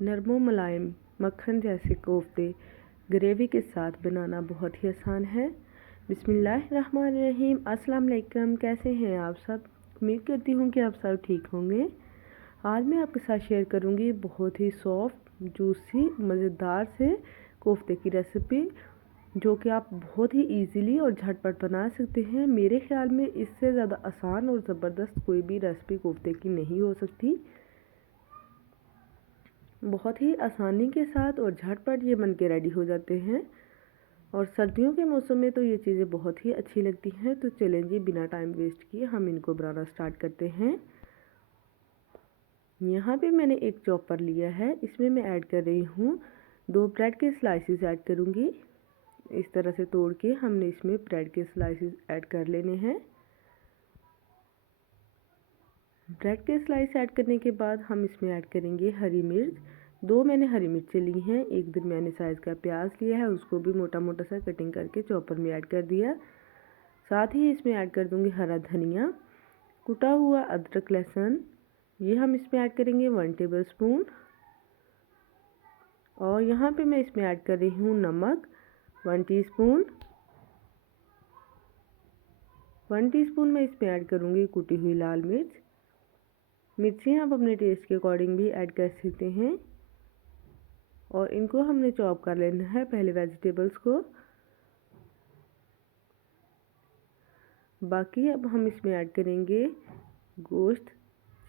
नरमो मुलायम मक्खन जैसे कोफ्ते ग्रेवी के साथ बनाना बहुत ही आसान है। बिस्मिल्लाहिर्रहमानिर्रहीम। अस्सलाम वालेकुम। कैसे हैं आप सब? उम्मीद करती हूँ कि आप सब ठीक होंगे। आज मैं आपके साथ शेयर करूँगी बहुत ही सॉफ्ट जूसी मज़ेदार से कोफ्ते की रेसिपी, जो कि आप बहुत ही इजीली और झटपट बना सकते हैं। मेरे ख्याल में इससे ज़्यादा आसान और ज़बरदस्त कोई भी रेसिपी कोफ्ते की नहीं हो सकती। बहुत ही आसानी के साथ और झटपट ये बन के रेडी हो जाते हैं और सर्दियों के मौसम में तो ये चीज़ें बहुत ही अच्छी लगती हैं। तो चलें जी, बिना टाइम वेस्ट किए हम इनको बनाना स्टार्ट करते हैं। यहाँ पे मैंने एक चॉपर लिया है, इसमें मैं ऐड कर रही हूँ 2 ब्रेड के स्लाइसेस ऐड करूँगी। इस तरह से तोड़ के हमने इसमें ब्रेड के स्लाइसेस ऐड कर लेने हैं। ब्रेड के स्लाइस ऐड करने के बाद हम इसमें ऐड करेंगे हरी मिर्च। 2 मैंने हरी मिर्चें ली हैं। एक दरमियाने साइज़ का प्याज लिया है, उसको भी मोटा मोटा सा कटिंग करके चॉपर में ऐड कर दिया। साथ ही इसमें ऐड कर दूंगी हरा धनिया, कुटा हुआ अदरक लहसुन, ये हम इसमें ऐड करेंगे 1 टेबल स्पून। और यहाँ पे मैं इसमें ऐड कर रही हूँ नमक 1 टीस्पून। 1 टीस्पून मैं इसमें ऐड करूँगी कुटी हुई लाल मिर्च। मिर्ची आप अपने टेस्ट के अकॉर्डिंग भी ऐड कर सकते हैं। और इनको हमने चॉप कर लेना है पहले वेजिटेबल्स को। बाकी अब हम इसमें ऐड करेंगे गोश्त।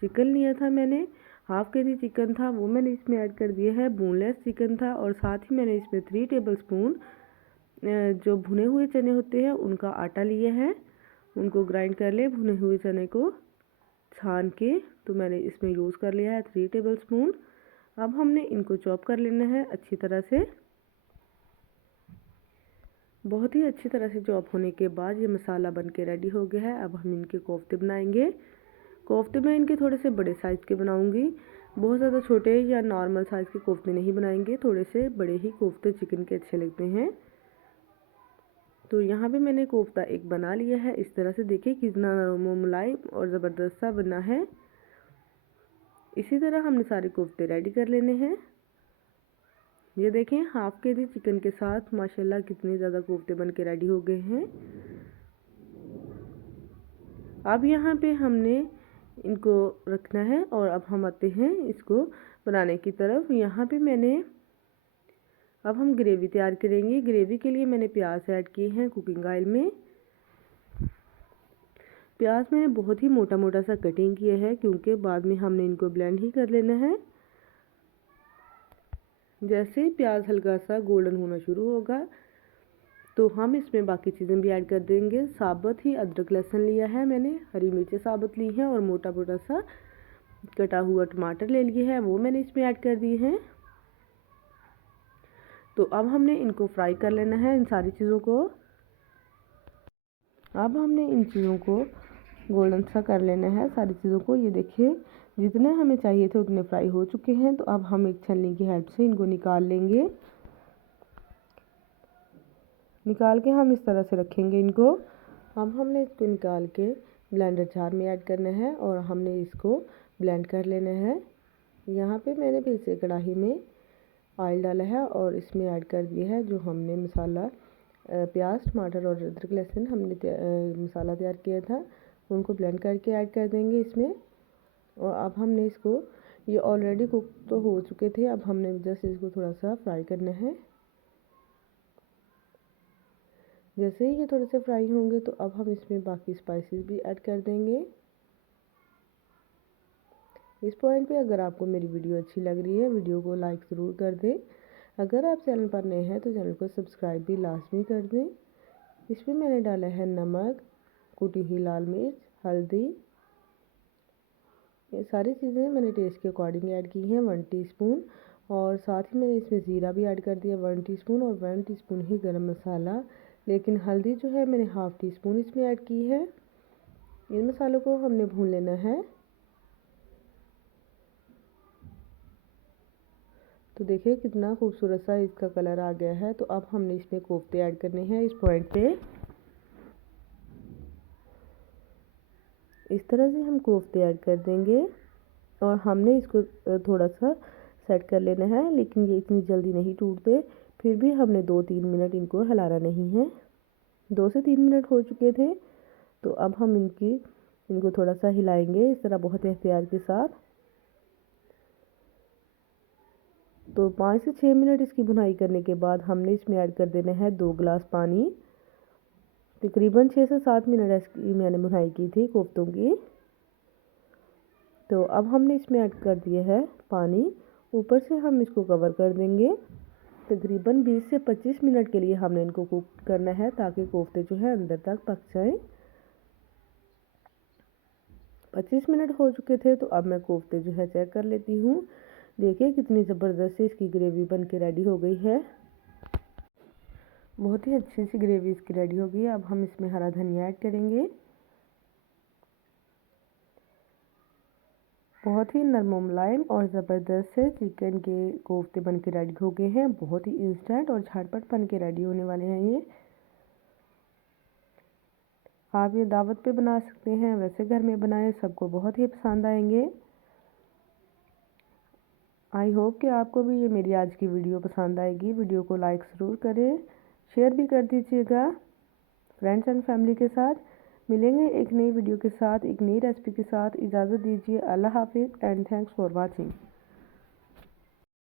चिकन लिया था मैंने, हाफ के जी चिकन था, वो मैंने इसमें ऐड कर दिया है। बोनलेस चिकन था। और साथ ही मैंने इसमें 3 टेबल स्पून जो भुने हुए चने होते हैं उनका आटा लिया है, उनको ग्राइंड कर ले। भुने हुए चने को छान के तो मैंने इसमें यूज़ कर लिया है 3 टेबल स्पून। अब हमने इनको चॉप कर लेना है अच्छी तरह से। बहुत ही अच्छी तरह से चॉप होने के बाद ये मसाला बन के रेडी हो गया है। अब हम इनके कोफ्ते बनाएंगे। कोफ्ते मैं इनके थोड़े से बड़े साइज़ के बनाऊंगी, बहुत ज़्यादा छोटे या नॉर्मल साइज़ के कोफ्ते नहीं बनाएंगे। थोड़े से बड़े ही कोफ्ते चिकन के अच्छे लगते हैं। तो यहाँ पे मैंने कोफ्ता एक बना लिया है। इस तरह से देखिए कितना नरम मुलायम और ज़बरदस्त सा बना है। इसी तरह हमने सारे कोफ्ते रेडी कर लेने हैं। ये देखें हाफ के जी चिकन के साथ माशाल्लाह कितने ज़्यादा कोफ्ते बन के रेडी हो गए हैं। अब यहाँ पे हमने इनको रखना है और अब हम आते हैं इसको बनाने की तरफ। यहाँ पे मैंने अब हम ग्रेवी तैयार करेंगे। ग्रेवी के लिए मैंने प्याज ऐड किए हैं कुकिंग ऑयल में। प्याज मैंने बहुत ही मोटा मोटा सा कटिंग किया है, क्योंकि बाद में हमने इनको ब्लेंड ही कर लेना है। जैसे प्याज हल्का सा गोल्डन होना शुरू होगा तो हम इसमें बाकी चीज़ें भी ऐड कर देंगे। साबुत ही अदरक लहसुन लिया है मैंने, हरी मिर्चें साबुत ली हैं और मोटा मोटा सा कटा हुआ टमाटर ले लिया है, वो मैंने इसमें ऐड कर दिए हैं। तो अब हमने इनको फ्राई कर लेना है इन सारी चीज़ों को। अब हमने इन चीज़ों को गोल्डन सा कर लेना है सारी चीज़ों को। ये देखिए जितने हमें चाहिए थे उतने फ्राई हो चुके हैं। तो अब हम एक छलनी की हेल्प से इनको निकाल लेंगे। निकाल के हम इस तरह से रखेंगे इनको। अब हमने इसको निकाल के ब्लेंडर जार में ऐड करना है और हमने इसको ब्लेंड कर लेना है। यहाँ पे मैंने फिर से कढ़ाई में ऑयल डाला है और इसमें ऐड कर दिया है जो हमने मसाला प्याज टमाटर और अदरक लहसुन हमने मसाला तैयार किया था, उनको ब्लेंड करके ऐड कर देंगे इसमें। और अब हमने इसको, ये ऑलरेडी कुक तो हो चुके थे, अब हमने जस्ट इसको थोड़ा सा फ्राई करना है। जैसे ही ये थोड़े से फ्राई होंगे तो अब हम इसमें बाकी स्पाइसेस भी ऐड कर देंगे। इस पॉइंट पे अगर आपको मेरी वीडियो अच्छी लग रही है, वीडियो को लाइक ज़रूर कर दें। अगर आप चैनल पर नए हैं तो चैनल को सब्सक्राइब भी लाजमी कर दें। इसमें मैंने डाला है नमक, कुटी हुई लाल मिर्च, हल्दी, ये सारी चीज़ें मैंने टेस्ट के अकॉर्डिंग ऐड की हैं 1 टीस्पून। और साथ ही मैंने इसमें ज़ीरा भी ऐड कर दिया 1 टीस्पून और 1 टीस्पून ही गरम मसाला। लेकिन हल्दी जो है मैंने हाफ़ टी-स्पून इसमें ऐड की है। इन मसालों को हमने भून लेना है। तो देखिए कितना खूबसूरत सा इसका कलर आ गया है। तो अब हमने इसमें कोफ्ते ऐड करने हैं इस पॉइंट पे। इस तरह से हम कोफ्ते ऐड कर देंगे और हमने इसको थोड़ा सा सेट कर लेना है, लेकिन ये इतनी जल्दी नहीं टूटते। फिर भी हमने 2-3 मिनट इनको हिलाना नहीं है। 2 से 3 मिनट हो चुके थे, तो अब हम इनको थोड़ा सा हिलाएंगे इस तरह बहुत एहतियात के साथ। तो 5 से 6 मिनट इसकी भुनाई करने के बाद हमने इसमें ऐड कर देना है 2 गिलास पानी। तकरीबन 6 से 7 मिनट इसकी मैंने भुनाई की थी कोफ्तों की। तो अब हमने इसमें ऐड कर दिया है पानी। ऊपर से हम इसको कवर कर देंगे। तकरीबन 20 से 25 मिनट के लिए हमने इनको कुक करना है, ताकि कोफ्ते जो है अंदर तक पक जाएं। 25 मिनट हो चुके थे, तो अब मैं कोफ्ते जो है चेक कर लेती हूँ। देखिए कितनी ज़बरदस्त से इसकी ग्रेवी बन के रेडी हो गई है। बहुत ही अच्छी सी ग्रेवी इसकी रेडी हो गई है। अब हम इसमें हरा धनिया ऐड करेंगे। बहुत ही नरम मुलायम और ज़बरदस्त से चिकन के कोफ्ते बन के रेडी हो गए हैं। बहुत ही इंस्टेंट और झटपट बन के रेडी होने वाले हैं ये। आप ये दावत पे बना सकते हैं, वैसे घर में बनाएं, सबको बहुत ही पसंद आएंगे। आई होप कि आपको भी ये मेरी आज की वीडियो पसंद आएगी। वीडियो को लाइक ज़रूर करें, शेयर भी कर दीजिएगा फ्रेंड्स एंड फैमिली के साथ। मिलेंगे एक नई वीडियो के साथ, एक नई रेसिपी के साथ। इजाज़त दीजिए। अल्लाह हाफिज़ एंड थैंक्स फॉर वाचिंग।